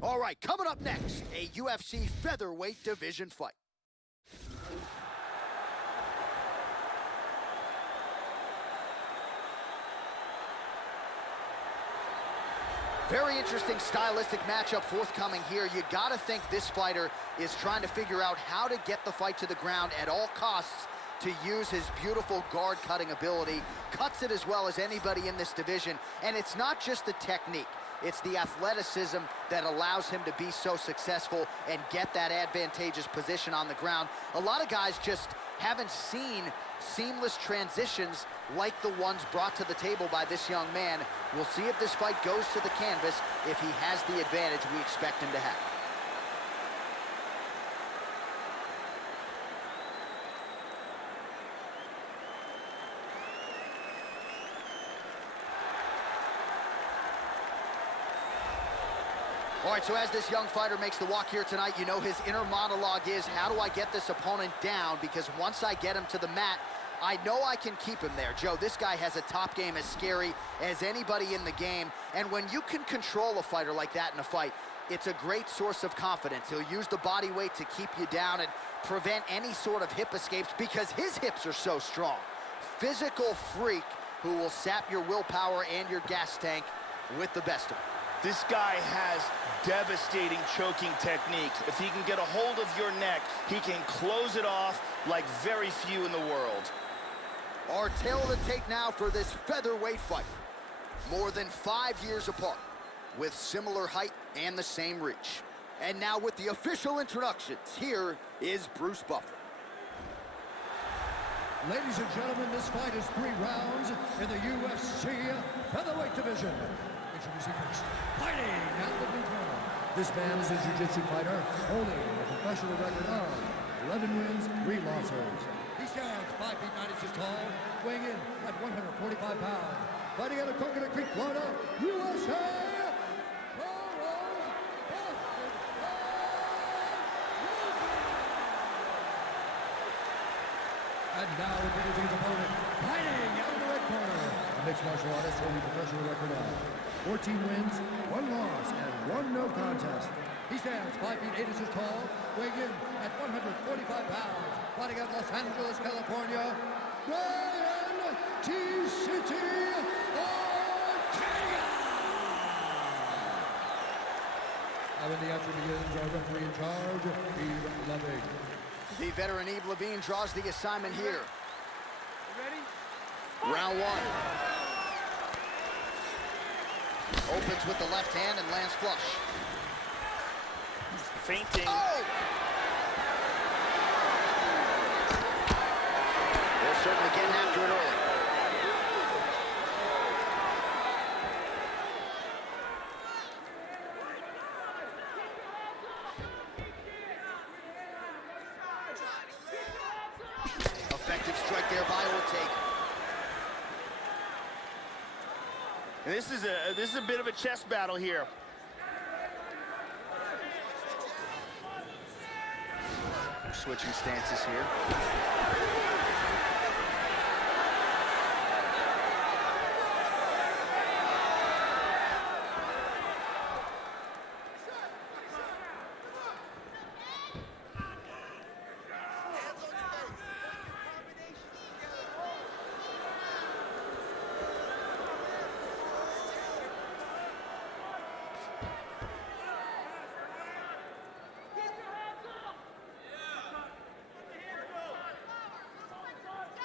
All right, coming up next, a UFC featherweight division fight. Very interesting stylistic matchup forthcoming here. You gotta think this fighter is trying to figure out how to get the fight to the ground at all costs to use his beautiful guard-cutting ability. Cuts it as well as anybody in this division. And it's not just the technique. It's the athleticism that allows him to be so successful and get that advantageous position on the ground. A lot of guys just haven't seen seamless transitions like the ones brought to the table by this young man. We'll see if this fight goes to the canvas, if he has the advantage we expect him to have. All right, so as this young fighter makes the walk here tonight, you know his inner monologue is, how do I get this opponent down? Because once I get him to the mat, I know I can keep him there. Joe, this guy has a top game as scary as anybody in the game. And when you can control a fighter like that in a fight, it's a great source of confidence. He'll use the body weight to keep you down and prevent any sort of hip escapes because his hips are so strong. Physical freak who will sap your willpower and your gas tank with the best of them. This guy has devastating choking technique. If he can get a hold of your neck, he can close it off like very few in the world. Our tale of the tape now for this featherweight fight. More than 5 years apart, with similar height and the same reach. And now with the official introductions, here is Bruce Buffer. Ladies and gentlemen, this fight is 3 rounds in the UFC featherweight division. Introducing first, fighting out of the blue corner. This man is a jiu-jitsu fighter, holding a professional record of 11 wins, 3 losses. He stands 5 feet 9 inches tall, weighing in at 145 pounds. Fighting out of Coconut Creek, Florida, USA. And now introducing his opponent, fighting out of the red corner. A mixed martial artist holding a professional record of 14 wins, 1 loss, and 1 no contest. He stands 5 feet 8 inches tall, weighing in at 145 pounds. Fighting out Los Angeles, California, Ryan T-City Ortega! And when the action begins, our referee in charge, Eve Loving. The veteran Eve Levine draws the assignment here. Ready? Round 1. Opens with the left hand and lands flush. Feinting. Oh! They're certainly getting after it early. Effective strike there by Ortega. And this is a bit of a chess battle here. Switching stances here.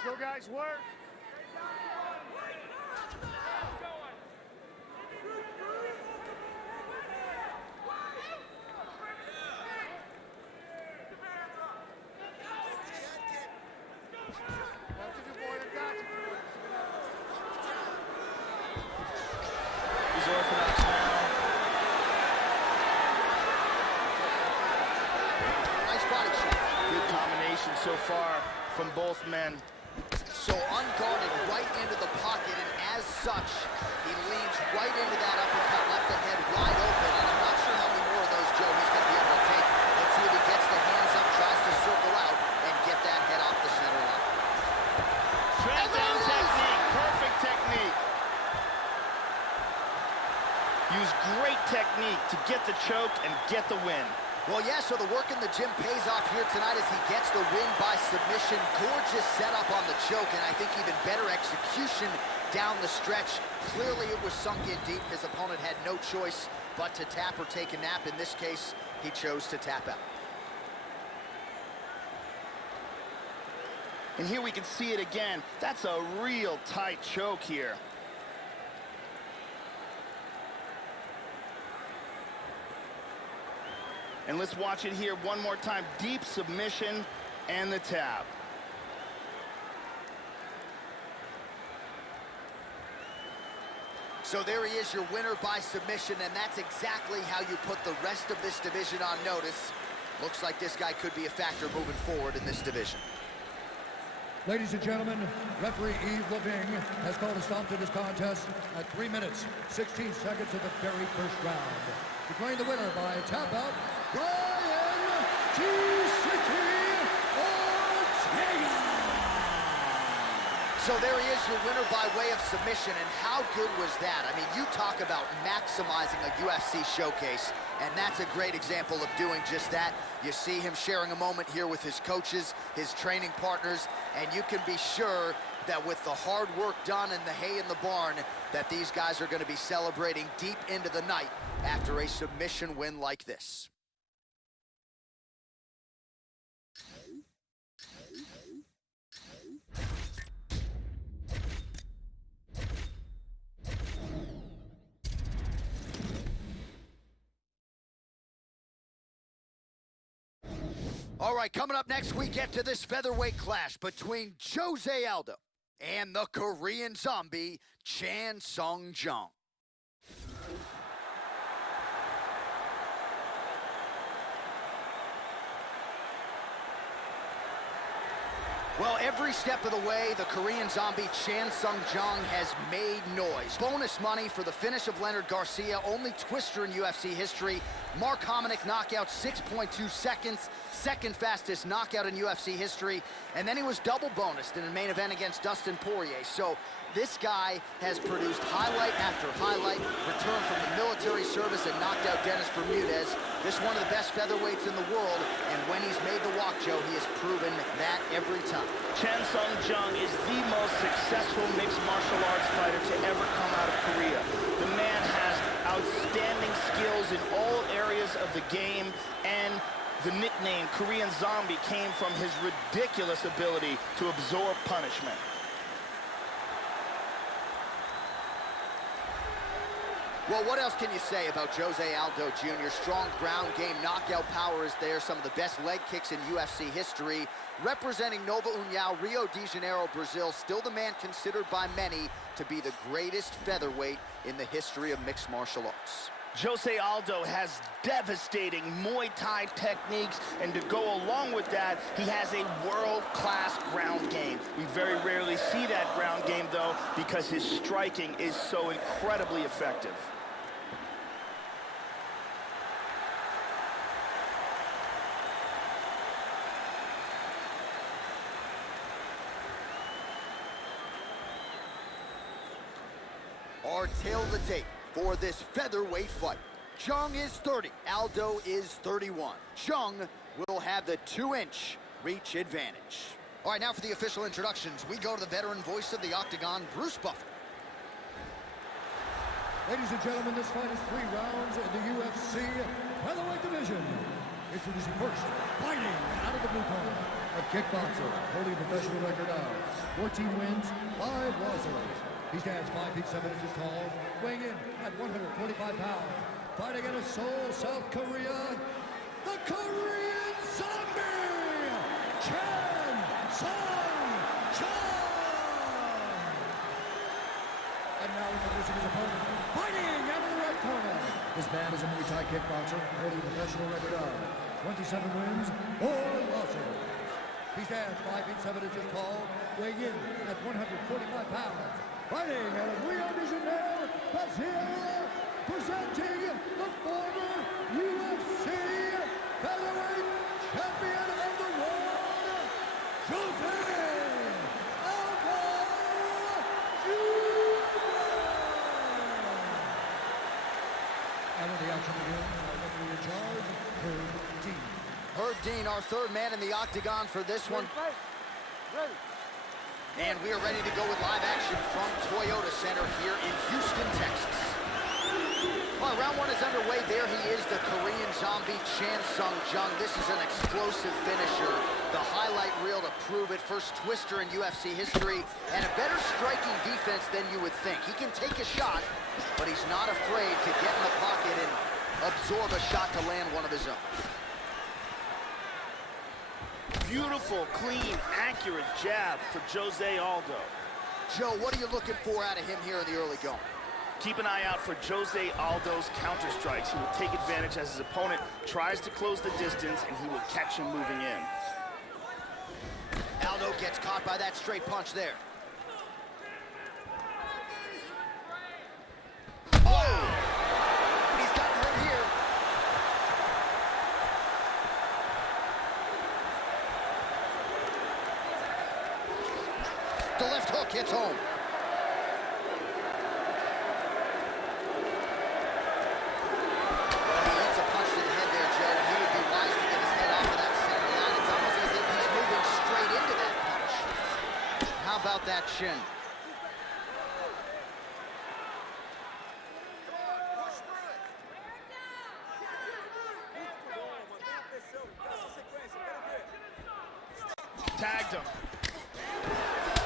Go guys, work. He's orthodox now. Nice body shot. Good combination so far from both men. So unguarded right into the pocket, and as such, he leans right into that uppercut, left the head wide open, and I'm not sure how many more of those, Joe, he's going to be able to take. Let's see if he gets the hands up, tries to circle out, and get that head off the center line. Straight down technique, perfect technique. used great technique to get the choke and get the win. Well, yeah, so the work in the gym pays off here tonight as he gets the win by submission. Gorgeous setup on the choke, and I think even better execution down the stretch. Clearly it was sunk in deep. His opponent had no choice but to tap or take a nap. In this case, he chose to tap out. And here we can see it again. That's a real tight choke here. And let's watch it here one more time. Deep submission and the tap. So there he is, your winner by submission, and that's exactly how you put the rest of this division on notice. Looks like this guy could be a factor moving forward in this division. Ladies and gentlemen, referee Yves Leving has called a stop to this contest at 3 minutes, 16 seconds of the very first round. Declaring the winner by tap out, Brian T-City Ortega! So there he is, your winner by way of submission, and how good was that? I mean, you talk about maximizing a UFC showcase, and that's a great example of doing just that. You see him sharing a moment here with his coaches, his training partners, and you can be sure that with the hard work done and the hay in the barn, that these guys are going to be celebrating deep into the night after a submission win like this. All right, coming up next, we get to this featherweight clash between Jose Aldo and the Korean zombie, Chan Sung Jung. Well, every step of the way, the Korean zombie Chan Sung Jung has made noise. Bonus money for the finish of Leonard Garcia, only twister in UFC history. Mark Hominick knockout, 6.2 seconds, second fastest knockout in UFC history. And then he was double bonused in the main event against Dustin Poirier. So this guy has produced highlight after highlight, returned from the military service and knocked out Dennis Bermudez. This is one of the best featherweights in the world, and when he's made the walk, Joe, he has proven that every time. Chan Sung Jung is the most successful mixed martial arts fighter to ever come out of Korea. The man has outstanding skills in all areas of the game, and the nickname Korean Zombie came from his ridiculous ability to absorb punishment. Well, what else can you say about Jose Aldo Jr.? Strong ground game, knockout power is there, some of the best leg kicks in UFC history. Representing Nova União, Rio de Janeiro, Brazil, still the man considered by many to be the greatest featherweight in the history of mixed martial arts. Jose Aldo has devastating Muay Thai techniques, and to go along with that, he has a world-class ground game. We very rarely see that ground game, though, because his striking is so incredibly effective. Our tale of the tape for this featherweight fight. Jung is 30, Aldo is 31. Jung will have the 2-inch reach advantage. All right, now for the official introductions, we go to the veteran voice of the Octagon, Bruce Buffer. Ladies and gentlemen, this fight is 3 rounds in the UFC featherweight division. Introducing first, fighting out of the blue corner, a kickboxer holding a professional record of 14 wins, 5 losses. He stands 5 feet 7 inches tall, weighing in at 145 pounds. Fighting out of Seoul, South Korea, the Korean Zombie, Chan Sung Jung. And now introducing his opponent, fighting out of the right corner. This man is a Muay Thai kickboxer, holding a professional record of 27 wins, 4 losses. He stands 5 feet 7 inches tall, weighing in at 145 pounds. Fighting out of Rio de Janeiro, Brazil, presenting the former UFC featherweight champion of the world, Jose Aldo Jr. our third man in the octagon for this one. Ready. And we are ready to go with live action from Toyota Center here in Houston, Texas. Well, round one is underway. There he is, the Korean zombie Chan Sung Jung. This is an explosive finisher. The highlight reel to prove it. First twister in UFC history, and a better striking defense than you would think. He can take a shot, but he's not afraid to get in the pocket and absorb a shot to land one of his own. Beautiful, clean, accurate jab for Jose Aldo. Joe, what are you looking for out of him here in the early going? Keep an eye out for Jose Aldo's counter strikes. He will take advantage as his opponent tries to close the distance, and he will catch him moving in. Aldo gets caught by that straight punch there. Oh! He's gotten hurt here. The left hook hits home. He hits a punch to the head there, Joe, and he would be wise to get his head off of that center line. It's almost as if he's moving straight into that punch. How about that shin? Tagged him.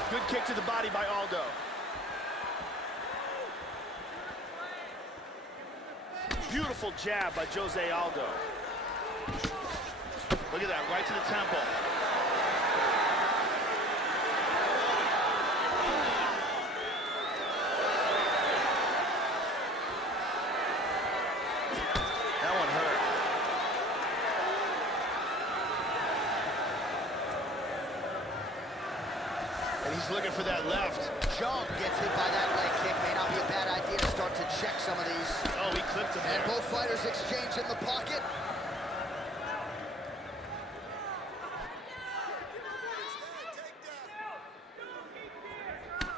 Good kick to the body by Aldo. Beautiful jab by Jose Aldo. Look at that, right to the temple. That one hurt. And he's looking for that left. Jung gets hit by that leg kick. May not be a bad idea to start to check some of these. Oh, he clipped him And there. both fighters exchange in the pocket.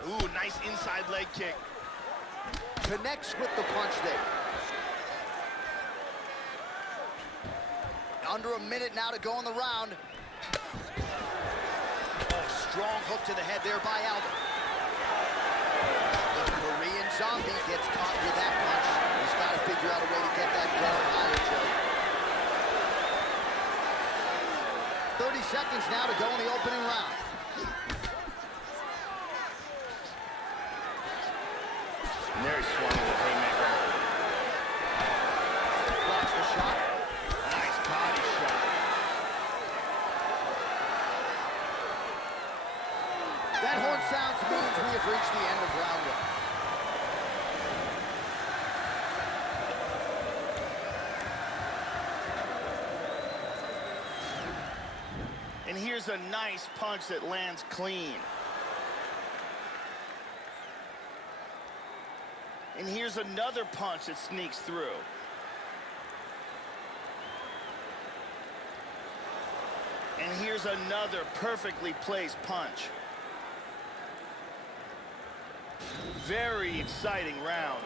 Ooh, nice inside leg kick. Connects with the punch there. Under a minute now to go in the round. Oh, strong hook to the head there by Aldo. The Korean zombie gets caught with that punch. He's got to figure out a way to get that guard higher, Joe. 30 seconds now to go in the opening round. And there he swung with a haymaker. Blocks the shot. Nice body shot. That horn sounds means we have reached the end of round one. And here's a nice punch that lands clean. And here's another punch that sneaks through. And here's another perfectly placed punch. Very exciting round.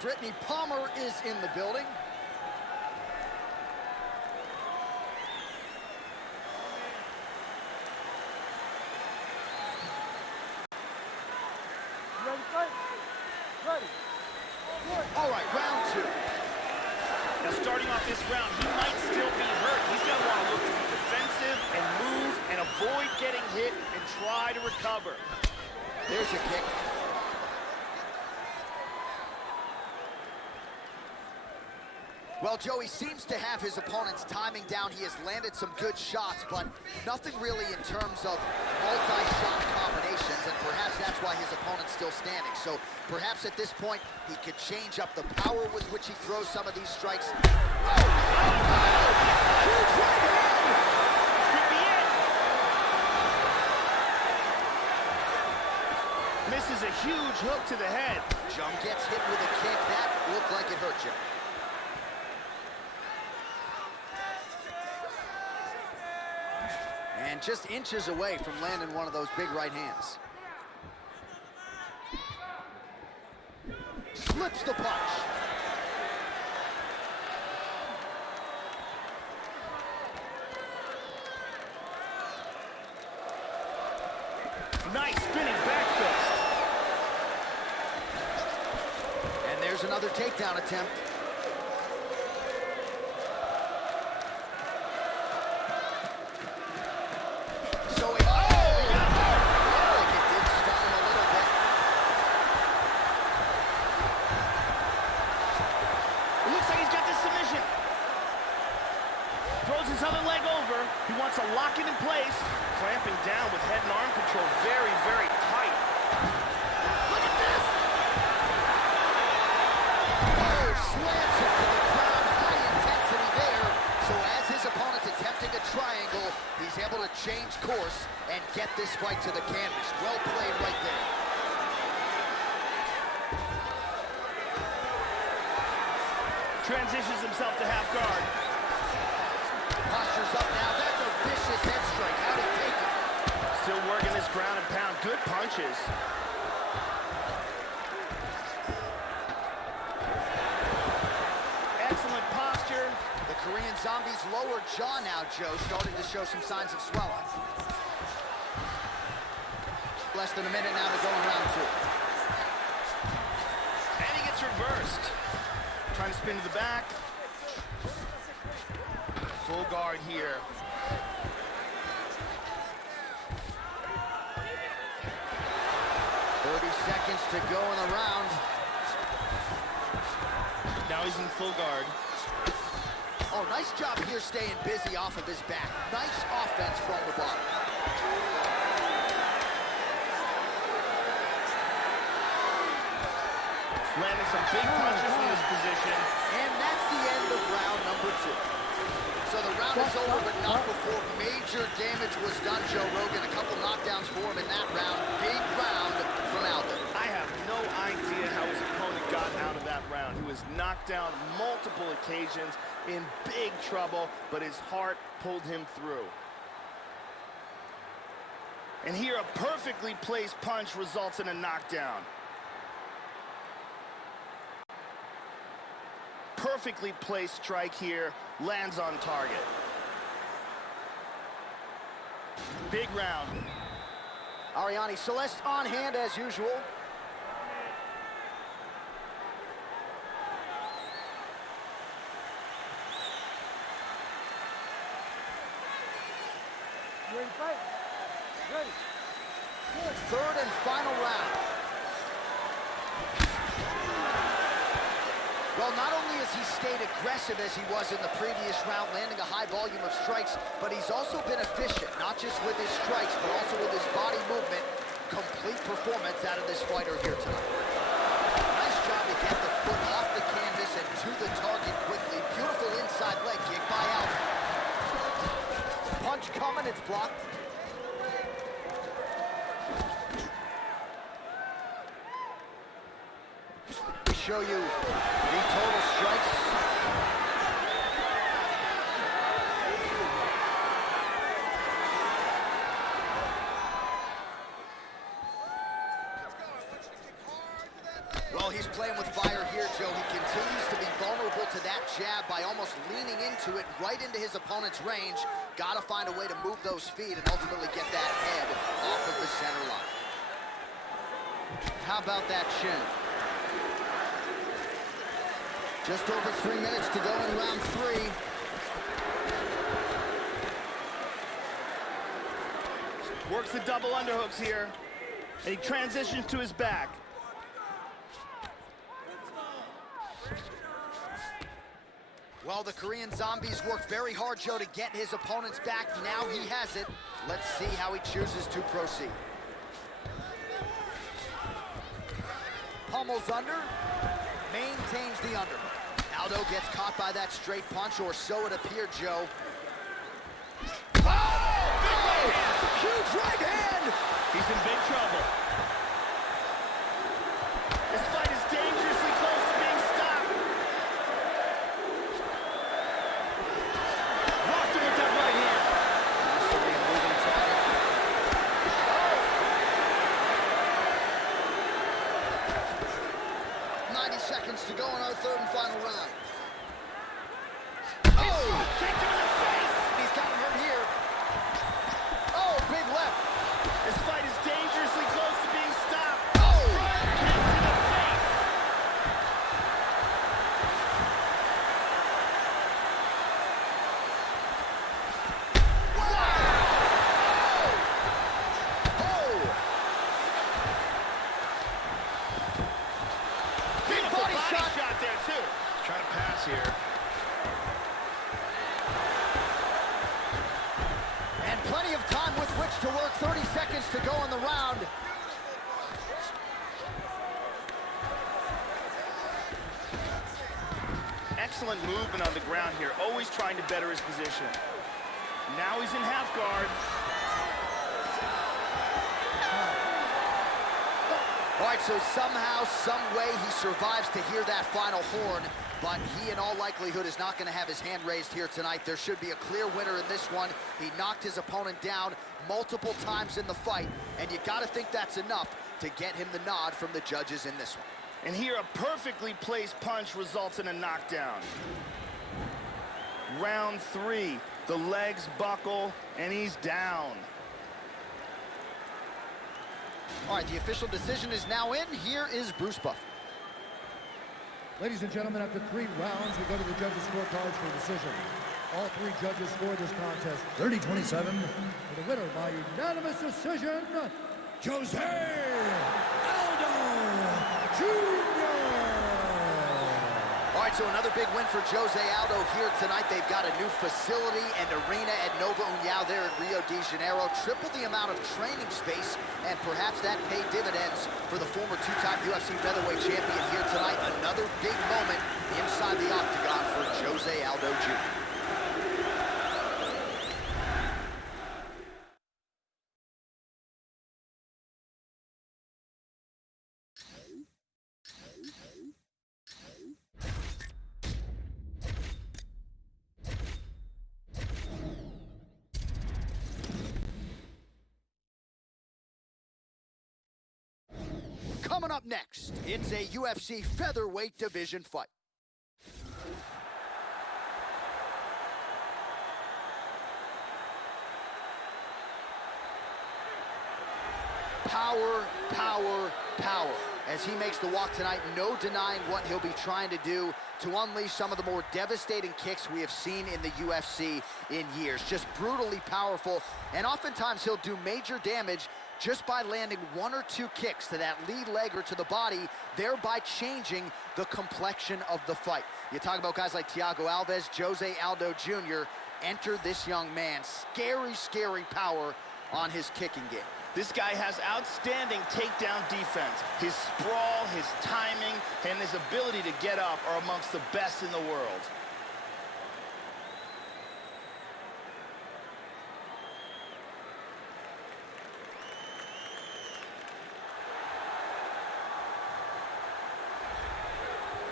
Brittany Palmer is in the building. Ready, fight? Ready. All right, round two. Now starting off this round, he might still be hurt. He's going to want to look to be defensive and move and avoid getting hit and try to recover. There's a kick. Well, Joey seems to have his opponent's timing down. He has landed some good shots, but nothing really in terms of multi-shot combinations, and perhaps that's why his opponent's still standing. So perhaps at this point, he could change up the power with which he throws some of these strikes. Oh! Huge right hand! Could be it. Misses a huge hook to the head. Jung gets hit with a kick. That looked like it hurt you. And just inches away from landing one of those big right hands. Slips the punch. Nice spinning back fist. And there's another takedown attempt. So it, oh! Like it did stun him a little bit. It looks like he's got this submission. Throws his other leg over. He wants to lock it in place. Clamping down with head and arm control. Very, very tight. Look at this! Oh, slams him to the ground. High intensity there. So as his opponent's attempting a triangle, he's able to change course and get this fight to the canvas. Well played right there. Transitions himself to half guard. Posture's up now. That's a vicious head strike. How'd he take it? Still working his ground and pound. Good punches. Excellent posture. The Korean Zombie's lower jaw now, Joe, starting to show some signs of swelling. Less than a minute now to go in round two. And he gets reversed. Trying to spin to the back. Full guard here. Seconds to go in the round. Now he's in full guard. Oh, nice job here staying busy off of his back. Nice offense from the bottom. Landing some big punches from this position. And that's the end of round number two. So the round is over, but not before major damage was done, Joe Rogan. A couple knockdowns for him in that round. Big round from Alvin. I have no idea how his opponent got out of that round. He was knocked down multiple occasions, in big trouble, but his heart pulled him through. And here, a perfectly placed punch results in a knockdown. Perfectly placed strike here, lands on target. Big round. Ariane Celeste on hand as usual. You ready to fight? Ready. Good. Third and final round. Well, not only has he stayed aggressive as he was in the previous round, landing a high volume of strikes, but he's also been efficient, not just with his strikes, but also with his body movement. Complete performance out of this fighter here tonight. Nice job to get the foot off the canvas and to the target quickly. Beautiful inside leg kick by Alvin. Punch coming, it's blocked. We show you the total strikes. Well, he's playing with fire here, Joe. He continues to be vulnerable to that jab by almost leaning into it right into his opponent's range. Got to find a way to move those feet and ultimately get that head off of the center line. How about that chin? Just over 3 minutes to go in round three. Works the double underhooks here, and he transitions to his back. Well, the Korean Zombies worked very hard, Joe, to get his opponent's back. Now he has it. Let's see how he chooses to proceed. Pummels under, maintains the under. Aldo gets caught by that straight punch, or so it appeared, Joe. Oh! Big right hand! Huge right hand! He's in big trouble. This fight is dangerously close to being stopped. Rocked him with that right hand. Moving target. Oh! 90 seconds to go in our third and final round. Oh! Kicked him in the face. He's got him hurt here. Oh, big left. This fight is dangerous excellent movement on the ground here, always trying to better his position. Now he's in half guard. All right, so somehow, some way, he survives to hear that final horn, but he, in all likelihood, is not going to have his hand raised here tonight. There should be a clear winner in this one. He knocked his opponent down multiple times in the fight, and you got to think that's enough to get him the nod from the judges in this one. And here, a perfectly placed punch results in a knockdown. Round 3, the legs buckle, and he's down. All right, the official decision is now in. Here is Bruce Buffer. Ladies and gentlemen, after 3 rounds, we go to the judges' scorecards for decision. All 3 judges scored this contest 30-27. For the winner by unanimous decision, Jose Aldo Jr. All right, so another big win for Jose Aldo here tonight. They've got a new facility and arena at Nova União there in Rio de Janeiro. Triple the amount of training space, and perhaps that paid dividends for the former 2-time UFC featherweight champion here tonight. Another big moment inside the octagon for Jose Aldo Jr. Coming up next, it's a UFC featherweight division fight. Power, power, power. As he makes the walk tonight, no denying what he'll be trying to do to unleash some of the more devastating kicks we have seen in the UFC in years. Just brutally powerful, and oftentimes he'll do major damage just by landing 1 or 2 kicks to that lead leg or to the body, thereby changing the complexion of the fight. You talk about guys like Thiago Alves, Jose Aldo Jr. Enter this young man. Scary, scary power on his kicking game. This guy has outstanding takedown defense. His sprawl, his timing, and his ability to get up are amongst the best in the world.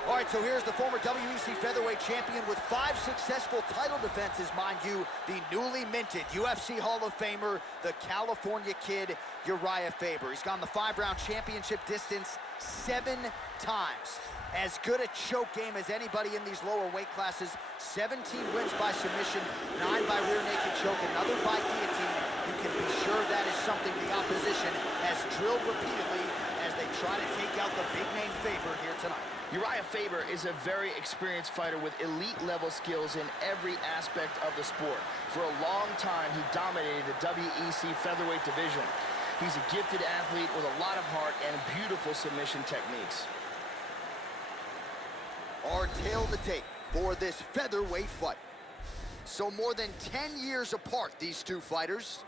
All right, so here's the former WEC featherweight champion with 5 successful title defenses, mind you, the newly minted UFC Hall of Famer, the California Kid, Uriah Faber. He's gone the 5-round championship distance 7 times. As good a choke game as anybody in these lower weight classes. 17 wins by submission, 9 by rear naked choke, another by guillotine. You can be sure that is something the opposition has drilled repeatedly as they try to take out the big-name Faber here tonight. Uriah Faber is a very experienced fighter with elite-level skills in every aspect of the sport. For a long time, he dominated the WEC featherweight division. He's a gifted athlete with a lot of heart and beautiful submission techniques. Our tale to tape for this featherweight fight. So more than 10 years apart, these two fighters,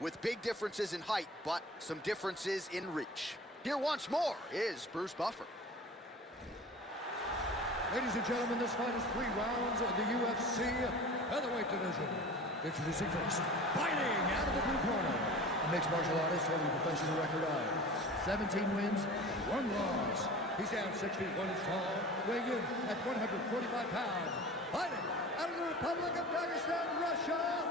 with big differences in height, but some differences in reach. Here once more is Bruce Buffer. Ladies and gentlemen, this fight is 3 rounds of the UFC featherweight division. Introducing first, fighting out of the blue corner, a mixed martial artist holding a professional record of 17 wins and 1 loss. He's down 6 feet 1 inch tall, weighing in at 145 pounds. Fighting out of the Republic of Dagestan, Russia,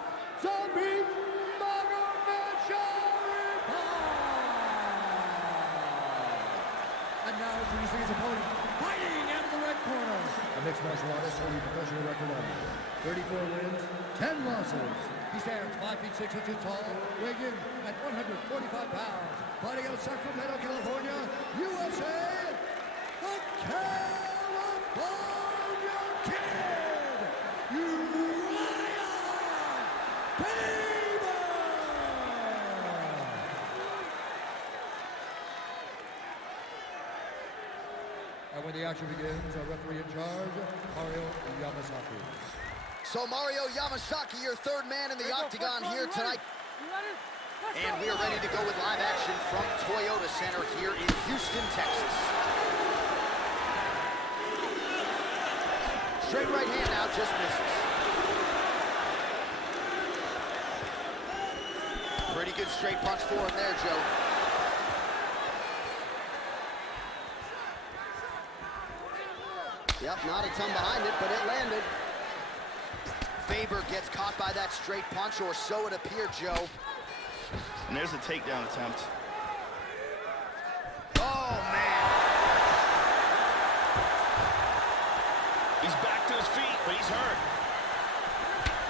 and now introducing his opponent, fighting out of the red corner, a mixed martial artist holding a professional record of 34 wins, 10 losses. He stands 5 feet 6 inches tall, weighing in at 145 pounds. Fighting out of Sacramento, California, USA, the California Kid, Uriah Faber! And when the action begins, our referee in charge, Mario Yamasaki. So Mario Yamasaki, your third man in the octagon here tonight. And we are ready to go with live action from Toyota Center here in Houston, Texas. Straight right hand out, just misses. Pretty good straight punch for him there, Joe. Yep, not a ton behind it, but it landed. Faber gets caught by that straight punch, or so it appeared, Joe. And there's a takedown attempt. Oh, man. He's back to his feet, but he's hurt.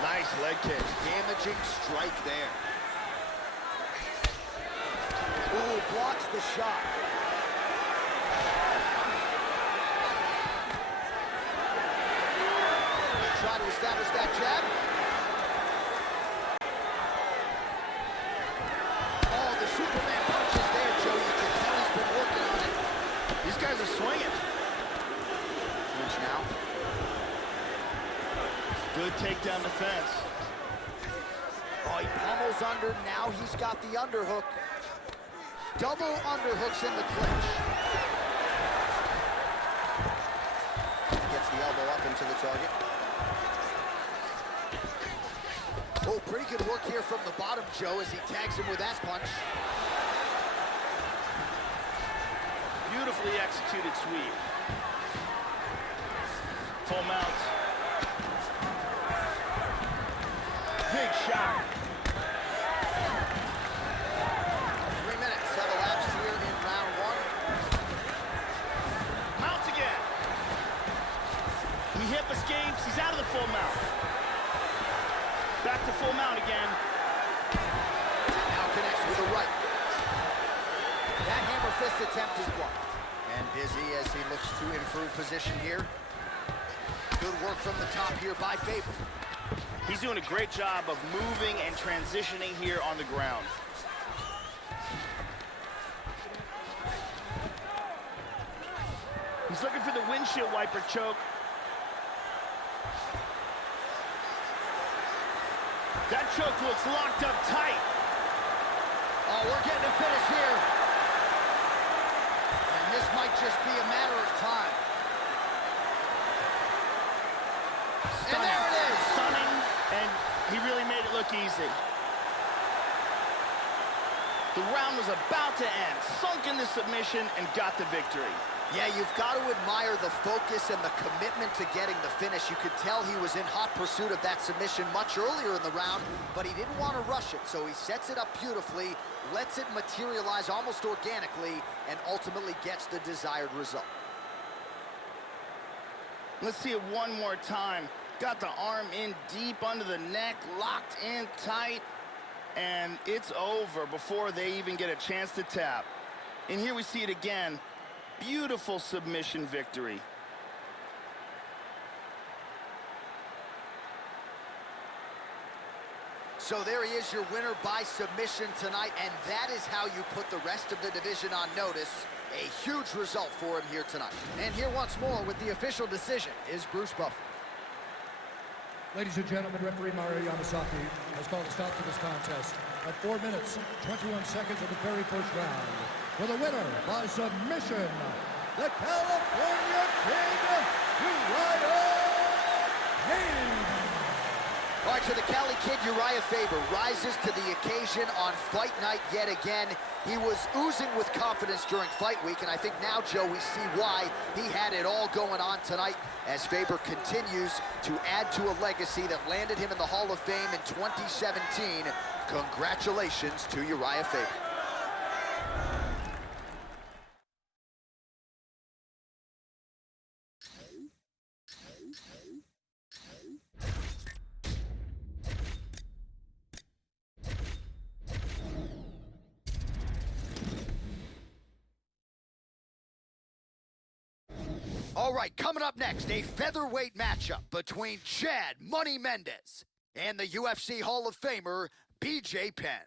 Nice leg kick. Damaging strike there. Ooh, blocks the shot. Try to establish that jab. Oh, the Superman punches there, Joe. You can tell he's been working on it. These guys are swinging. Clinch now. Good takedown defense. Oh, he pummels under. Now he's got the underhook. Double underhooks in the clinch. Gets the elbow up into the target. Oh, pretty good work here from the bottom, Joe, as he tags him with that punch. Beautifully executed sweep. Full mount. Big shot. 3 minutes have elapsed here in round one. Mounts again. He hip escapes. He's out of the full mount. Back to full mount again. Now connects with the right. That hammer fist attempt is blocked. And busy as he looks to improve position here. Good work from the top here by Faber. He's doing a great job of moving and transitioning here on the ground. He's looking for the windshield wiper choke. That choke looks locked up tight. Oh, we're getting a finish here. And this might just be a matter of time. And there it is. Stunning, and he really made it look easy. The round was about to end. Sunk into submission and got the victory. Yeah, you've got to admire the focus and the commitment to getting the finish. You could tell he was in hot pursuit of that submission much earlier in the round, but he didn't want to rush it, so he sets it up beautifully, lets it materialize almost organically, and ultimately gets the desired result. Let's see it one more time. Got the arm in deep under the neck, locked in tight, and it's over before they even get a chance to tap. And here we see it again. Beautiful submission victory. So there he is, your winner by submission tonight, and that is how you put the rest of the division on notice. A huge result for him here tonight. And here once more with the official decision is Bruce Buffer. Ladies and gentlemen, referee Mario Yamasaki has called a stop to this contest at 4 minutes, 21 seconds of the very first round. For the winner by submission, the California King, Uriah Faber. All right, so the Cali Kid, Uriah Faber, rises to the occasion on fight night yet again. He was oozing with confidence during fight week, and I think now, Joe, we see why he had it all going on tonight as Faber continues to add to a legacy that landed him in the Hall of Fame in 2017. Congratulations to Uriah Faber. All right, coming up next, a featherweight matchup between Chad Money Mendez and the UFC Hall of Famer, BJ Penn.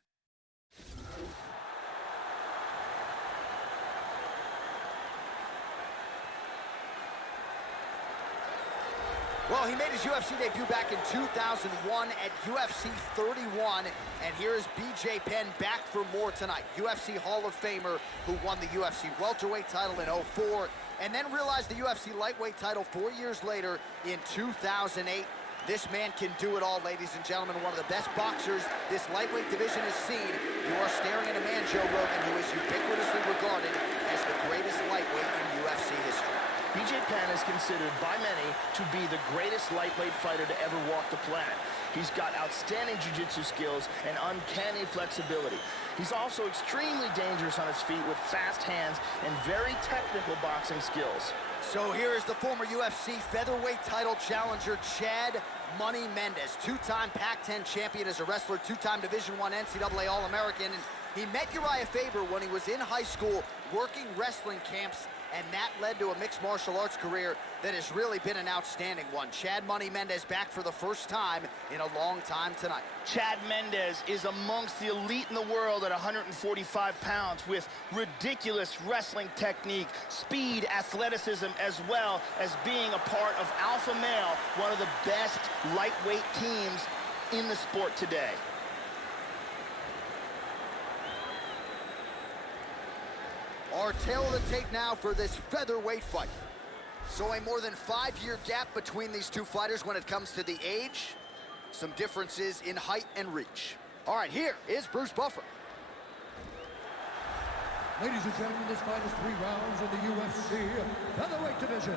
Well, he made his UFC debut back in 2001 at UFC 31, and here is BJ Penn back for more tonight. UFC Hall of Famer who won the UFC welterweight title in 04, and then realized the UFC lightweight title 4 years later in 2008. This man can do it all, ladies and gentlemen. One of the best boxers this lightweight division has seen. You are staring at a man, Joe Rogan, who is ubiquitously regarded as the greatest lightweight in UFC history. BJ Penn is considered by many to be the greatest lightweight fighter to ever walk the planet. He's got outstanding jiu-jitsu skills and uncanny flexibility. He's also extremely dangerous on his feet with fast hands and very technical boxing skills. So here is the former UFC featherweight title challenger, Chad Money Mendes, two-time Pac-10 champion as a wrestler, two-time Division I NCAA All-American. And he met Uriah Faber when he was in high school working wrestling camps, and that led to a mixed martial arts career that has really been an outstanding one. Chad Money Mendes back for the first time in a long time tonight. Chad Mendes is amongst the elite in the world at 145 pounds with ridiculous wrestling technique, speed, athleticism, as well as being a part of Alpha Male, one of the best lightweight teams in the sport today. Our tale of the tape now for this featherweight fight. So a more than 5-year gap between these two fighters when it comes to the age, some differences in height and reach. All right, here is Bruce Buffer. Ladies and gentlemen, this fight is 3 rounds in the UFC featherweight division.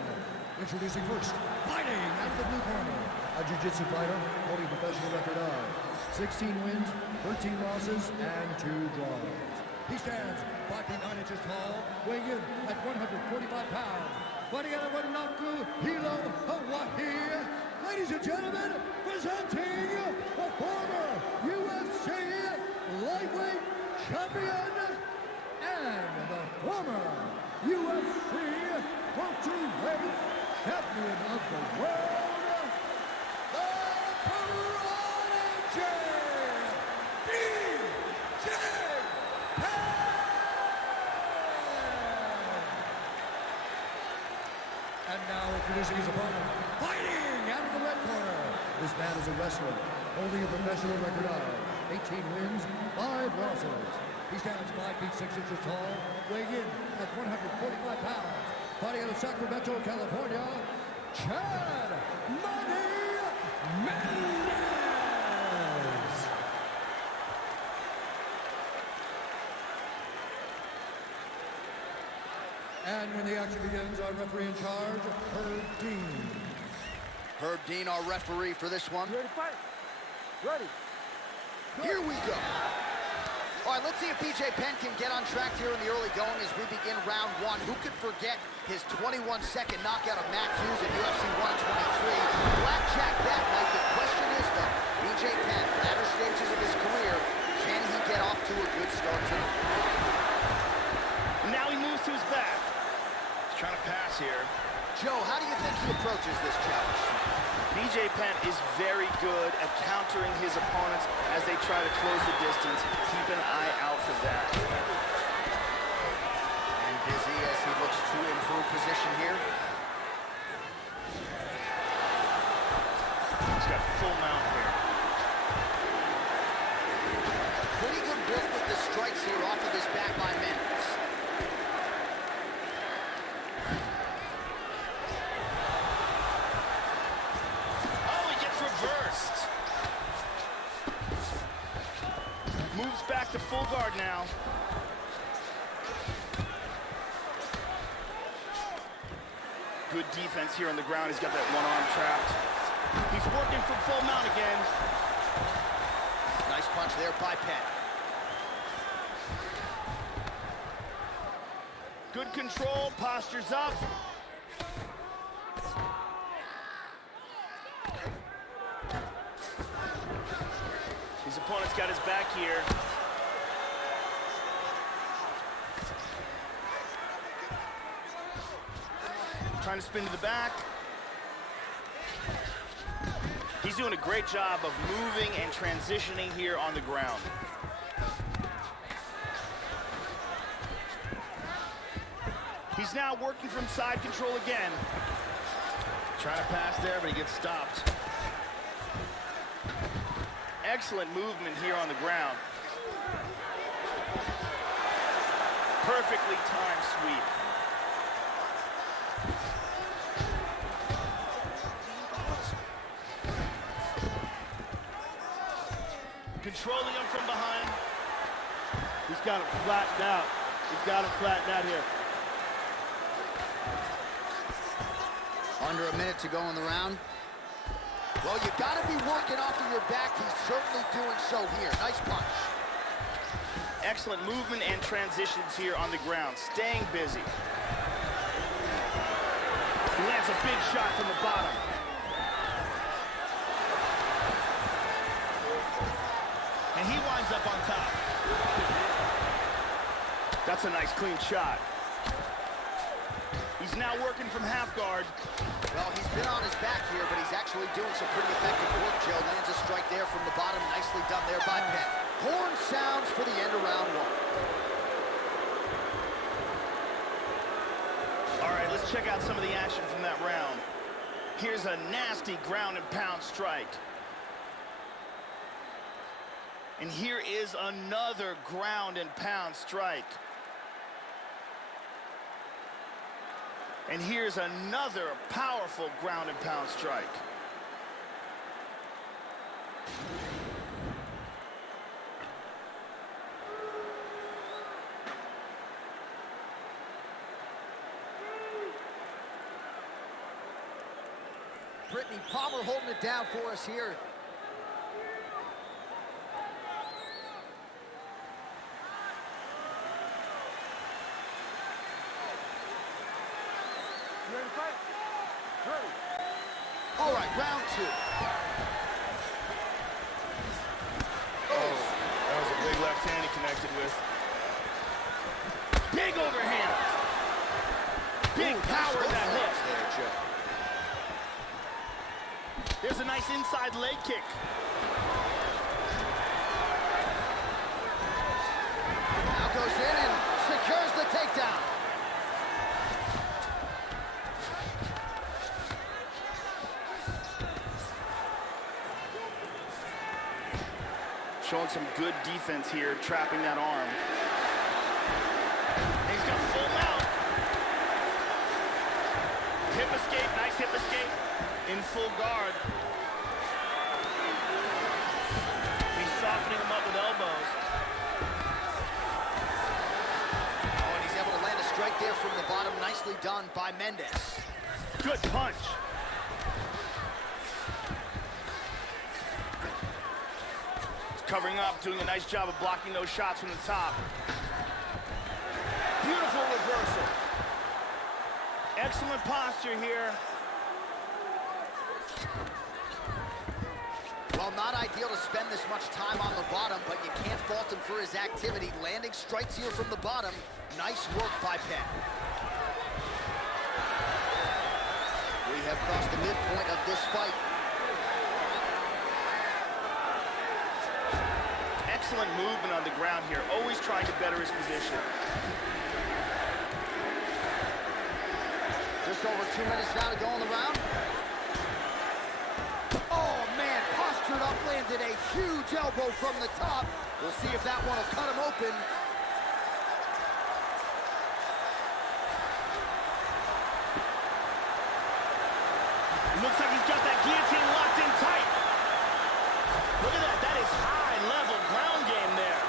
Introducing first, fighting out of the blue corner, a jiu-jitsu fighter holding a professional record of 16 wins, 13 losses, and 2 draws. He stands 5 feet 9 inches tall, weighing in at 145 pounds. Fighting out of Wanaku, Hilo, Hawaii. Ladies and gentlemen, presenting the former UFC lightweight champion and the former UFC welterweight champion of the world, the Prodigy, BJ Penn! And now introducing his opponent, fighting out of the red corner. This man is a wrestler, holding a professional record of 18 wins, 5 losses. He stands 5 feet 6 inches tall, weighing in at 145 pounds. Fighting out of Sacramento, California, Chad Money Mendes! And when the action begins, our referee in charge, Herb Dean. Herb Dean, our referee for this one. You ready to fight? Ready. Here we go. All right, let's see if BJ Penn can get on track here in the early going as we begin round 1. Who could forget his 21-second knockout of Matt Hughes in UFC 123? Blackjack that night. The question is, though, BJ Penn, latter stages of his career, can he get off to a good start tonight? Now he moves to his back. He's trying to pass here. Joe, how do you think he approaches this challenge? BJ Penn is very good at countering his opponents as they try to close the distance. Keep an eye out for that. And busy as he looks to improve position here. He's got full mount here. Pretty good work with the strikes here off of his back by Mendes. Moves back to full guard now. Good defense here on the ground. He's got that one arm trapped. He's working from full mount again. Nice punch there by Penn. Good control, postures up. His opponent's got his back here. Trying to spin to the back. He's doing a great job of moving and transitioning here on the ground. He's now working from side control again. Trying to pass there, but he gets stopped. Excellent movement here on the ground. Perfectly timed sweep. Controlling him from behind. He's got him flattened out. He's got him flattened out here. Under a minute to go in the round. Well, you got to be working off of your back. He's certainly doing so here. Nice punch. Excellent movement and transitions here on the ground. Staying busy. He lands a big shot from the bottom. And he winds up on top. That's a nice clean shot. He's now working from half guard. Well, he's been on his back here, but he's actually doing some pretty effective work, Joe. Lands a strike there from the bottom. Nicely done there by Penn. Horn sounds for the end of round one. All right, let's check out some of the action from that round. Here's a nasty ground and pound strike. And here is another ground and pound strike. And here's another powerful ground and pound strike. Brittany Palmer holding it down for us here. You ready to fight? Ready. All right, round two. Oh, that was a big left hand he connected with. Big overhand. Big power in that hook. There, Joe. There's a nice inside leg kick. Now goes in and secures the takedown. Showing some good defense here, trapping that arm. He's got full mount. Hip escape, nice hip escape. In full guard. He's softening him up with elbows. Oh, and he's able to land a strike there from the bottom. Nicely done by Mendez. Good punch. Covering up, doing a nice job of blocking those shots from the top. Beautiful reversal. Excellent posture here. Well, not ideal to spend this much time on the bottom, but you can't fault him for his activity. Landing strikes here from the bottom. Nice work by Penn. We have crossed the midpoint of this fight. Excellent movement on the ground here, always trying to better his position. Just over 2 minutes now to go in the round. Oh, man, postured up, landed a huge elbow from the top. We'll see if that one will cut him open. Looks like he's got that guillotine locked in tight. Look at that, that is high-level ground game there.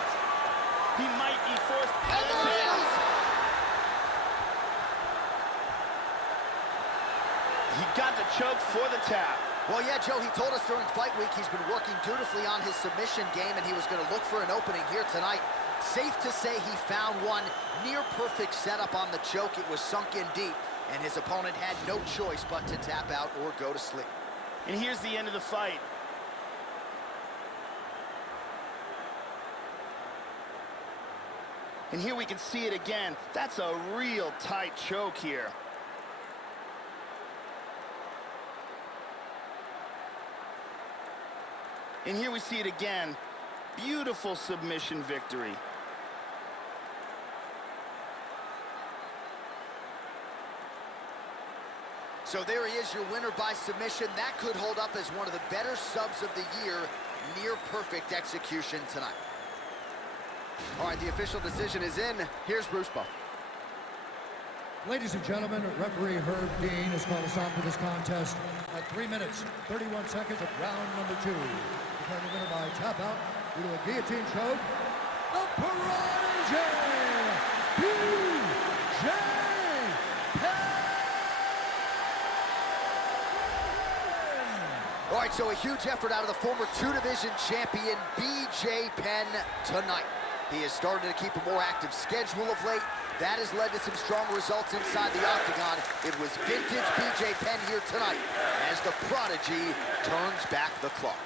He might be forced. And there it is! He got the choke for the tap. Well, yeah, Joe, he told us during fight week he's been working dutifully on his submission game, and he was going to look for an opening here tonight. Safe to say he found one. Near-perfect setup on the choke. It was sunk in deep, and his opponent had no choice but to tap out or go to sleep. And here's the end of the fight. And here we can see it again. That's a real tight choke here. And here we see it again. Beautiful submission victory. So there he is, your winner by submission. That could hold up as one of the better subs of the year. Near perfect execution tonight. All right, the official decision is in. Here's Bruce Buffer. Ladies and gentlemen, referee Herb Dean has called us on for this contest at 3 minutes, 31 seconds of round number 2. Declared the winner by tap out due to a guillotine choke. The prodigy, BJ Penn! All right, so a huge effort out of the former 2-division champion, BJ Penn, tonight. He has started to keep a more active schedule of late. That has led to some strong results inside the octagon. It was vintage BJ Penn here tonight as the prodigy turns back the clock.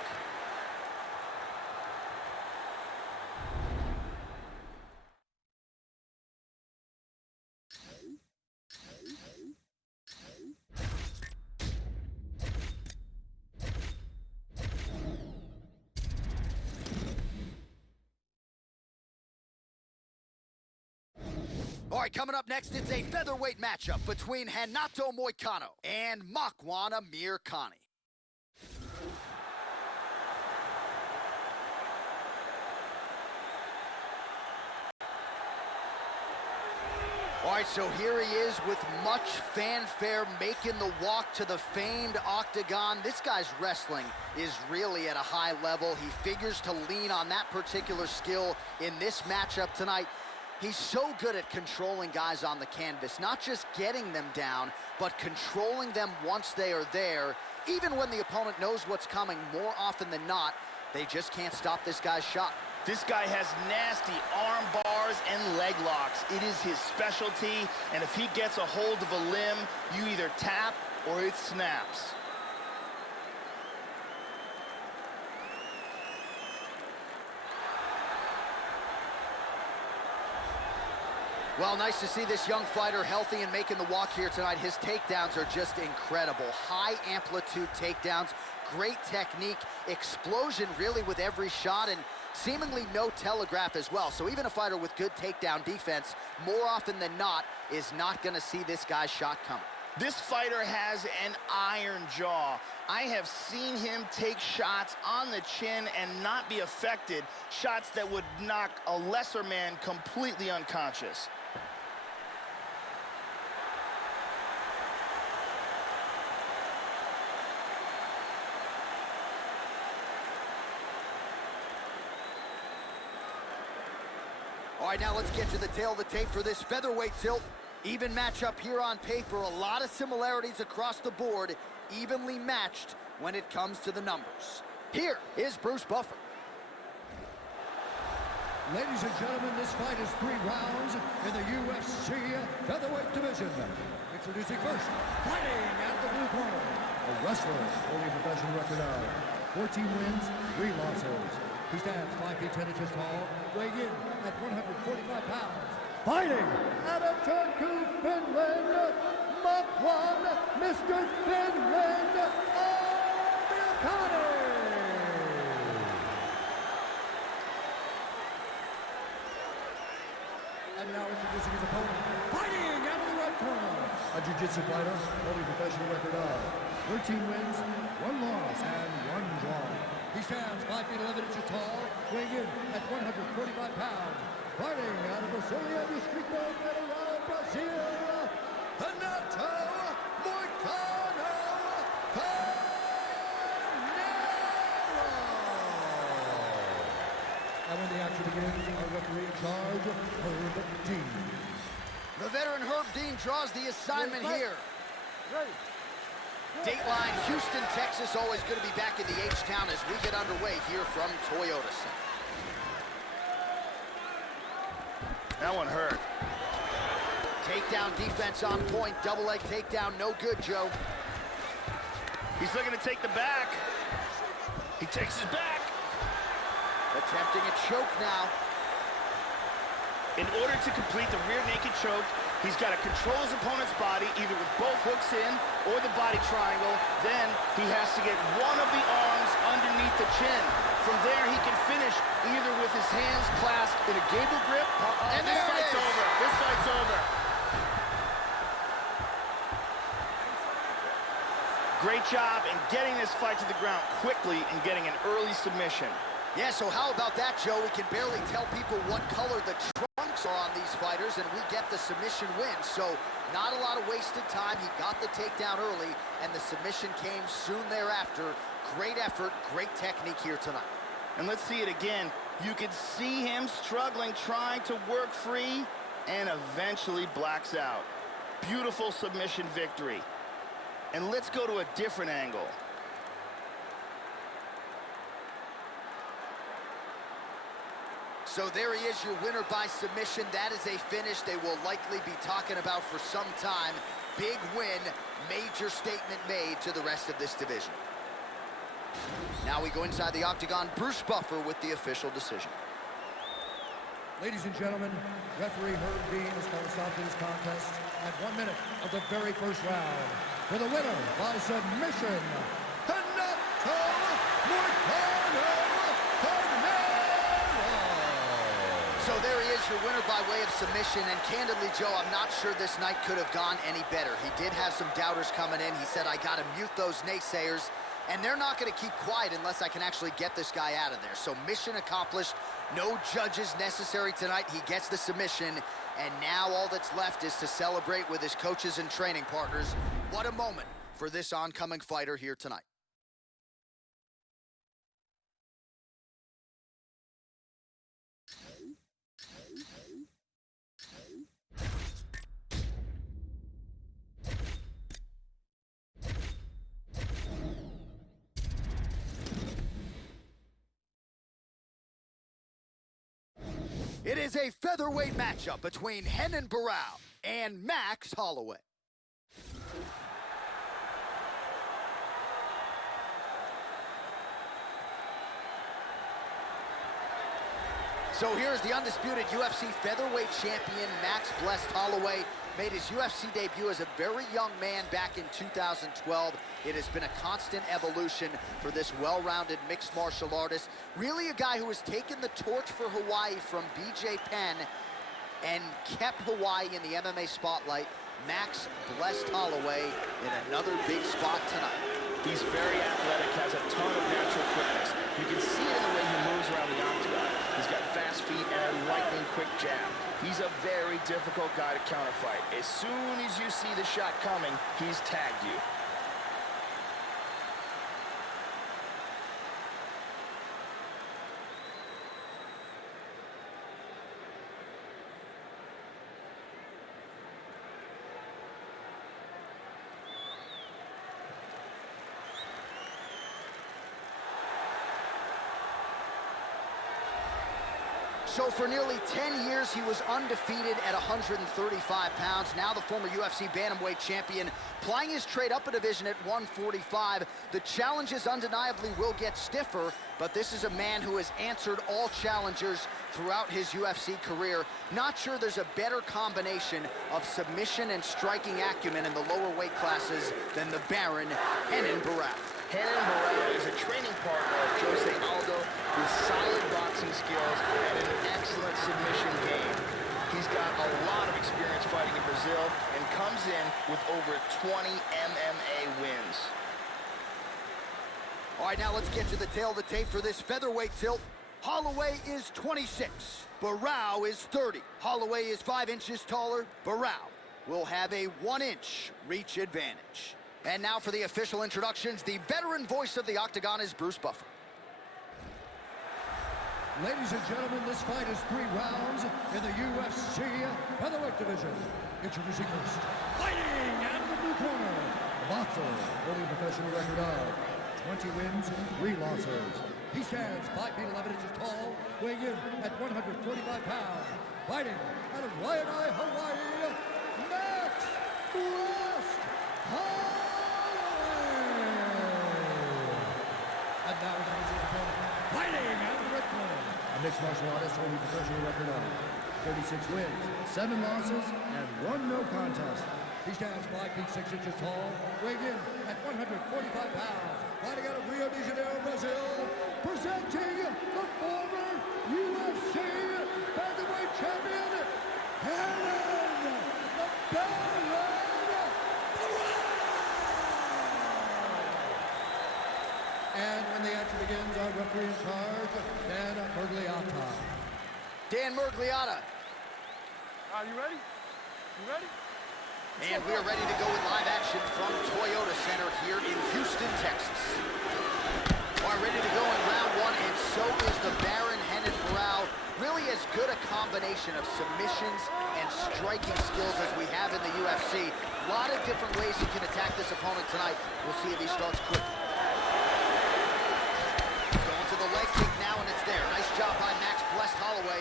All right, coming up next, it's a featherweight matchup between Renato Moicano and Makwan Amirkhani. All right, so here he is with much fanfare making the walk to the famed octagon. This guy's wrestling is really at a high level. He figures to lean on that particular skill in this matchup tonight. He's so good at controlling guys on the canvas, not just getting them down, but controlling them once they are there. Even when the opponent knows what's coming, more often than not, they just can't stop this guy's shot. This guy has nasty arm bars and leg locks. It is his specialty, and if he gets a hold of a limb, you either tap or it snaps. Well, nice to see this young fighter healthy and making the walk here tonight. His takedowns are just incredible. High amplitude takedowns, great technique, explosion really with every shot, and seemingly no telegraph as well. So even a fighter with good takedown defense, more often than not, is not going to see this guy's shot coming. This fighter has an iron jaw. I have seen him take shots on the chin and not be affected, shots that would knock a lesser man completely unconscious. All right, now let's get to the tail of the tape for this featherweight tilt. Even matchup here on paper, a lot of similarities across the board, evenly matched when it comes to the numbers. Here is Bruce Buffer. Ladies and gentlemen, this fight is 3 rounds in the UFC featherweight division. Introducing first, fighting out of the blue corner, a wrestler holding a professional record of 14 wins, 3 losses. He stands 5 feet 10 inches tall, weighing in at 145 pounds. Fighting out of Turku, Finland, Makwan, Mr. Finland, Amirkhani. And now introducing his opponent, fighting out of the right corner, a jiu-jitsu fighter holding a professional record of 13 wins, 1 loss, and 1 draw. He stands 5 feet 11 inches tall, weighing in at 145 pounds. Fighting out of Brasilia, Distrito Federal, Brazil, Renato Moicano Carneiro. And when the action begins, our referee in charge, Herb Dean. The veteran Herb Dean draws the assignment here. Ready. Dateline, Houston, Texas, always good to be back in the H-Town as we get underway here from Toyota Center. That one hurt. Takedown defense on point, double leg takedown, no good, Joe. He's looking to take the back. He takes his back. Attempting a choke now. In order to complete the rear naked choke, he's got to control his opponent's body, either with both hooks in or the body triangle. Then he has to get one of the arms underneath the chin. From there, he can finish either with his hands clasped in a gable grip, and this fight's over. This fight's over. Great job in getting this fight to the ground quickly and getting an early submission. Yeah, so how about that, Joe? We can barely tell people what color the trunks are on these fighters, and we get the submission win. So not a lot of wasted time. He got the takedown early, and the submission came soon thereafter. Great effort, great technique here tonight. And let's see it again. You can see him struggling, trying to work free, and eventually blacks out. Beautiful submission victory. And let's go to a different angle. So there he is, your winner by submission. That is a finish they will likely be talking about for some time. Big win, major statement made to the rest of this division. Now we go inside the octagon. Bruce Buffer with the official decision. Ladies and gentlemen, referee Herb Dean is going to stop this contest at 1 minute of the very first round. For the winner by submission, So there he is, your winner by way of submission, and candidly, Joe, I'm not sure this night could have gone any better. He did have some doubters coming in. He said, I got to mute those naysayers, and they're not going to keep quiet unless I can actually get this guy out of there. So mission accomplished. No judges necessary tonight. He gets the submission, and now all that's left is to celebrate with his coaches and training partners. What a moment for this oncoming fighter here tonight. It is a featherweight matchup between Renan Barão and Max Holloway. So here's the undisputed UFC featherweight champion, Max Blessed Holloway. Made his UFC debut as a very young man back in 2012. It has been a constant evolution for this well-rounded mixed martial artist. Really a guy who has taken the torch for Hawaii from BJ Penn and kept Hawaii in the MMA spotlight. Max Blessed Holloway in another big spot tonight. He's very athletic, has a ton of natural quickness. You can see it in the way he moves around the octagon. He's got fast feet and a lightning quick jab. He's a very difficult guy to counterfight. As soon as you see the shot coming, he's tagged you. So for nearly 10 years, he was undefeated at 135 pounds. Now the former UFC bantamweight champion plying his trade up a division at 145. The challenges undeniably will get stiffer, but this is a man who has answered all challengers throughout his UFC career. Not sure there's a better combination of submission and striking acumen in the lower weight classes than the Baron, Renan Barão. Renan Barão is a training partner of Jose Aldo with solid boxing skills and an excellent submission game. He's got a lot of experience fighting in Brazil and comes in with over 20 MMA wins. All right, now let's get to the tail of the tape for this featherweight tilt. Holloway is 26. Barão is 30. Holloway is 5 inches taller. Barão will have a 1-inch reach advantage. And now for the official introductions, the veteran voice of the octagon is Bruce Buffer. Ladies and gentlemen, this fight is 3 rounds in the UFC featherweight division. Introducing first, fighting out of the blue corner, boxer, holding a professional record of 20 wins, 3 losses. He stands 5 feet 11 inches tall, weighing in at 145 pounds. Fighting out of Waianae, Hawaii, Max Blessed Holloway. And now introducing his opponent, fighting out of the red corner, a mixed martial artist holding a professional record of 36 wins, 7 losses, and 1 no contest. He stands 5 feet 6 inches tall, weighing in at 145 pounds. Fighting out of Rio de Janeiro, Brazil, presenting the former UFC featherweight champion, Renan the Baron Barão. referee in charge, Dan Murgliata. Dan Murgliata. Are you ready? You ready? And we are ready to go with live action from Toyota Center here in Houston, Texas. Are ready to go in round one, and so is the Baron Renan Barão. Really as good a combination of submissions and striking skills as we have in the UFC. A lot of different ways he can attack this opponent tonight. We'll see if he starts quick. Going to the leg kick now, and it's there. Nice job by Max Blessed Holloway.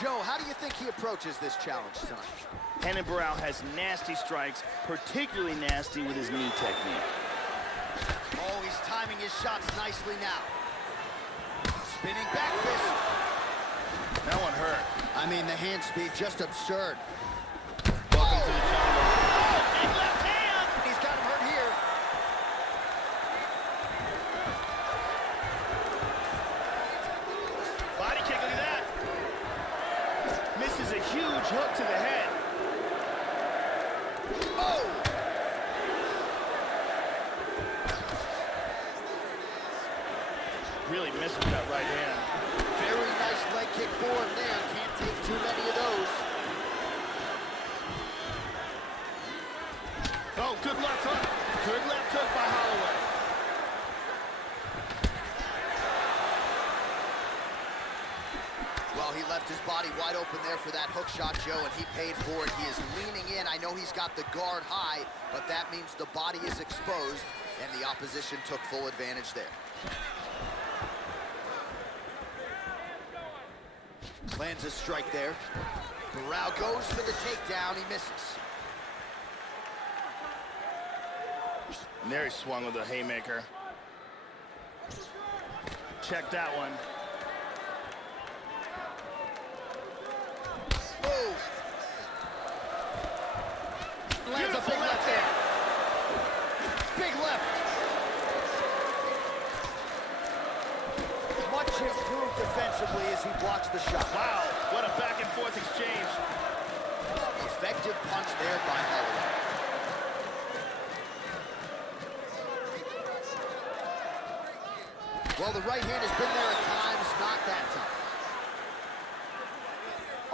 Joe, how do you think he approaches this challenge tonight? Renan Barão has nasty strikes, particularly nasty with his knee technique. Oh, he's timing his shots nicely now. Spinning back fist. That one hurt. I mean, the hand speed, just absurd. Welcome to the jungle. Oh, big left hand! He's got him hurt here. Body kick, look at that. Misses a huge hook to the head. Oh! Really missed with that right hand. Very nice leg kick for him there. Can't take too many of those. Oh, good left hook. Good left hook by Holloway. Well, he left his body wide open there for that hook shot, Joe, and he paid for it. He is leaning in. I know he's got the guard high, but that means the body is exposed, and the opposition took full advantage there. Lands a strike there. Barão goes for the takedown. He misses. And there he swung with a haymaker. Check that one. Oh! Lands a big left there. Big left. Much improved defensively as he blocks the shot. Wow, what a back and forth exchange. Effective punch there by Holloway. Well, the right hand has been there at times, not that time.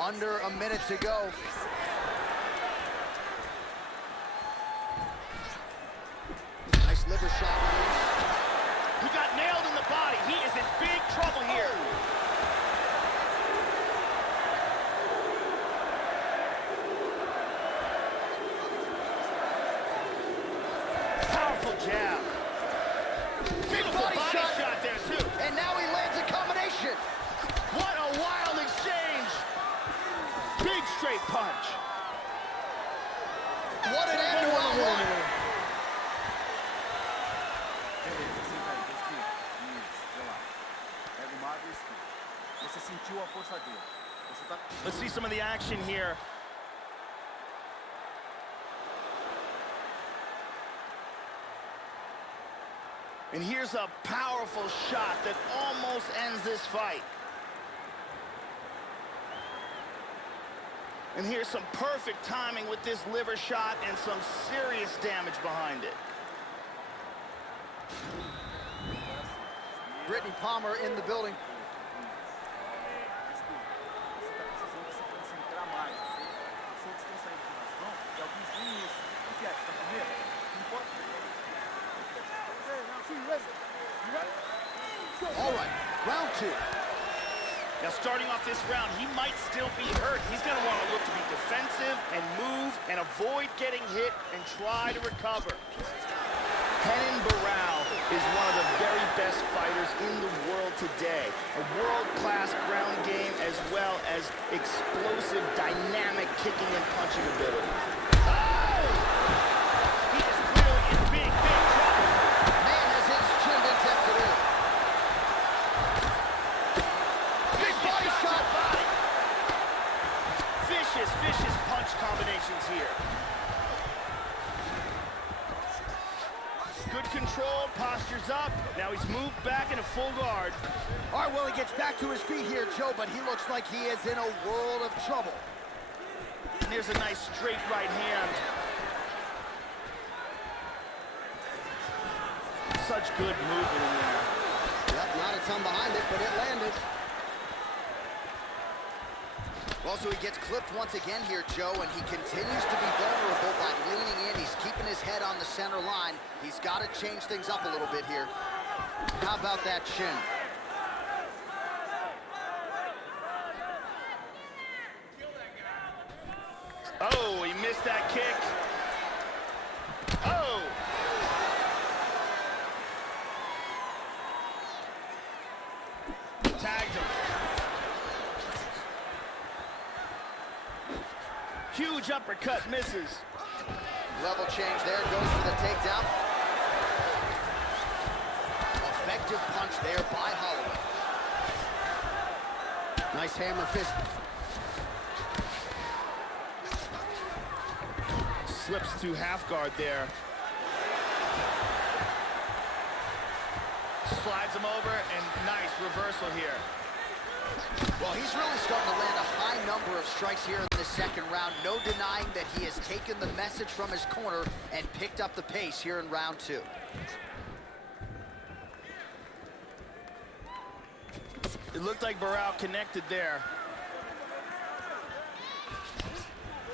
Under a minute to go. Nice liver shot release. He got nailed in the body. He is in big trouble here. Powerful jab. Beautiful body shot there, too. And now he lands a combination. What a wild exchange. Big straight punch. What an end to round one. Let's see some of the action here. And here's a powerful shot that almost ends this fight. And here's some perfect timing with this liver shot and some serious damage behind it. Brittany Palmer in the building. All right, round two. Now, starting off this round, he might still be hurt. He's going to want to look to be defensive and move and avoid getting hit and try to recover. Renan Barão is one of the very best fighters in the world today. A world-class ground game as well as explosive, dynamic kicking and punching ability. Oh! He is clearly in big, big trouble. Man has his chin been tested in. Big body shot. Body. Vicious punch combinations here. Good control, postures up. Now he's moved back into full guard. All right, well, he gets back to his feet here, Joe, but he looks like he is in a world of trouble. And there's a nice straight right hand. Such good movement in there. Yep, not a a ton behind it, but it landed. Well, so he gets clipped once again here, Joe, and he continues to be vulnerable by leaning in. He's keeping his head on the center line. He's got to change things up a little bit here. How about that chin? Oh, he missed that kick. Oh! Tagged him. Huge uppercut, misses. Level change there, goes for the takedown. Effective punch there by Holloway. Nice hammer fist. Slips to half guard there. Slides him over, and nice reversal here. Well, he's really starting to land a high number of strikes here in the second round. No denying that he has taken the message from his corner and picked up the pace here in round two. It looked like Barao connected there.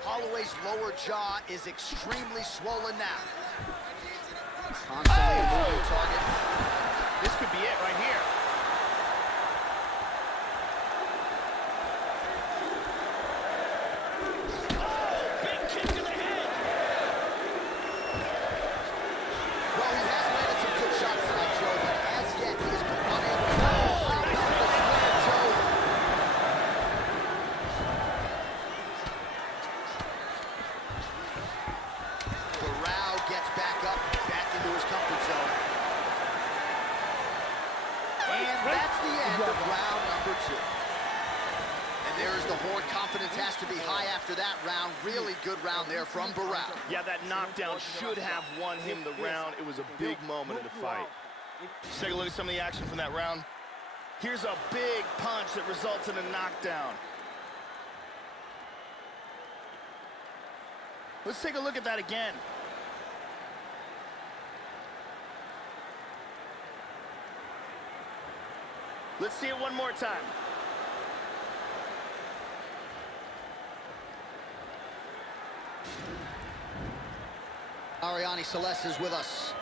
Holloway's lower jaw is extremely swollen now. Constantly a moving target. This could be it right here. Has to be high after that round. Really good round there from Barao. Yeah, that knockdown should have won him the round. It was a big moment in the fight. Let's take a look at some of the action from that round. Here's a big punch that results in a knockdown. Let's take a look at that again. Let's see it one more time. Ariane Celeste is with us.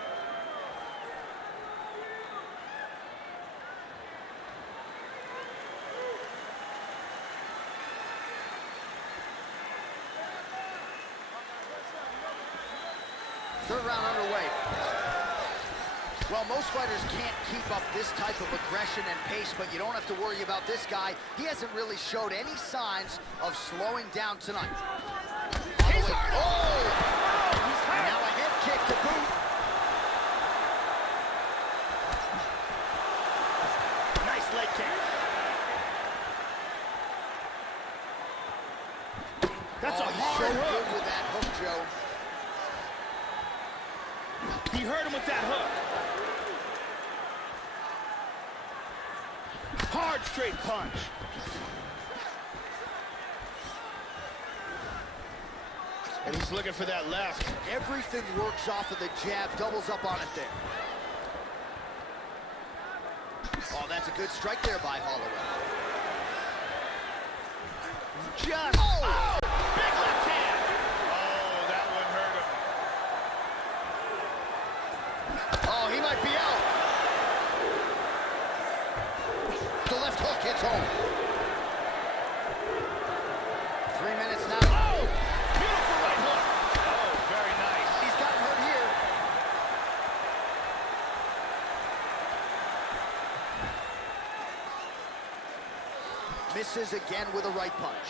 Third round underway. Well, most fighters can't keep up this type of aggression and pace, but you don't have to worry about this guy. He hasn't really showed any signs of slowing down tonight. He's hurt! Oh! And now a head kick to boot. Nice leg kick. That's a hard hook. Good with that hook, Joe. He hurt him with that hook. Hard straight punch. And he's looking for that left. Everything works off of the jab, doubles up on it there. Oh, that's a good strike there by Holloway. Just, oh, big left hand. Oh, that one hurt him. Oh, he might be out. The left hook hits home. 3 minutes now. Oh, beautiful right hook. Oh, very nice. He's gotten hurt here. Misses again with a right punch.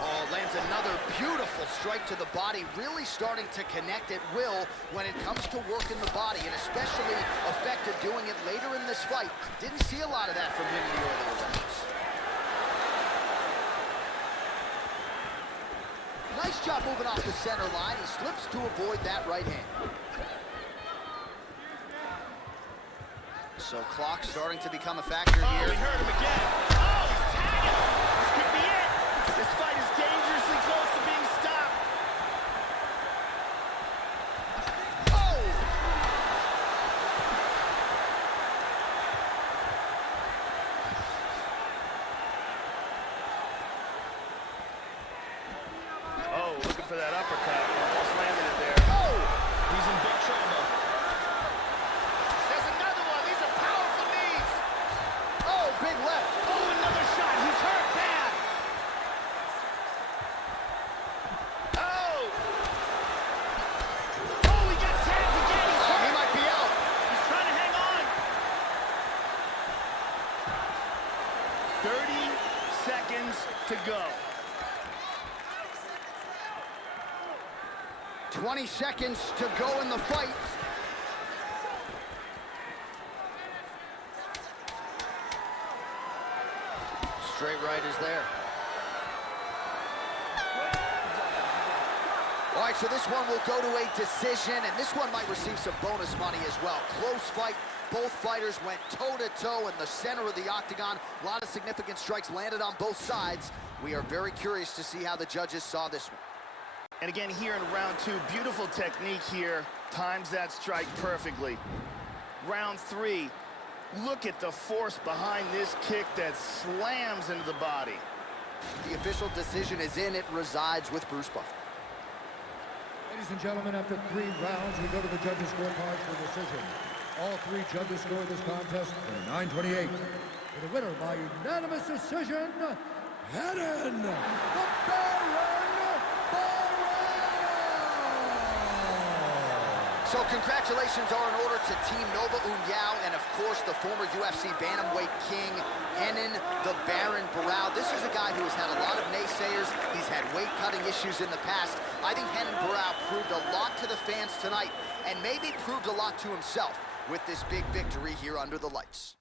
Oh, lands another beautiful strike to the body, really starting to connect at will when it comes to working the body, and especially effective doing it later in this fight. Didn't see a lot of that from him in the earlier rounds. Nice job moving off the center line. He slips to avoid that right hand. So clock starting to become a factor Oh, here. he hurt him again. Oh, he's tagging him. This could be it. This fight is dangerously close to being stopped. Oh! go. 20 seconds to go in the fight. Straight right is there. All right, so this one will go to a decision, and this one might receive some bonus money as well. Close fight. Both fighters went toe-to-toe in the center of the octagon. A lot of significant strikes landed on both sides. We are very curious to see how the judges saw this one. And again, here in round two, beautiful technique here. Times that strike perfectly. Round three, look at the force behind this kick that slams into the body. The official decision is in. It resides with Bruce Buffer. Ladies and gentlemen, after 3 rounds, we go to the judges' scorecards for decision. All 3 judges scored this contest in 9:28. For the winner by unanimous decision, Hidden, the Baron So congratulations are in order to Team Nova Unyao and, of course, the former UFC bantamweight king, Henan the Baron Barao. This is a guy who has had a lot of naysayers. He's had weight-cutting issues in the past. I think Henan Barao proved a lot to the fans tonight and maybe proved a lot to himself with this big victory here under the lights.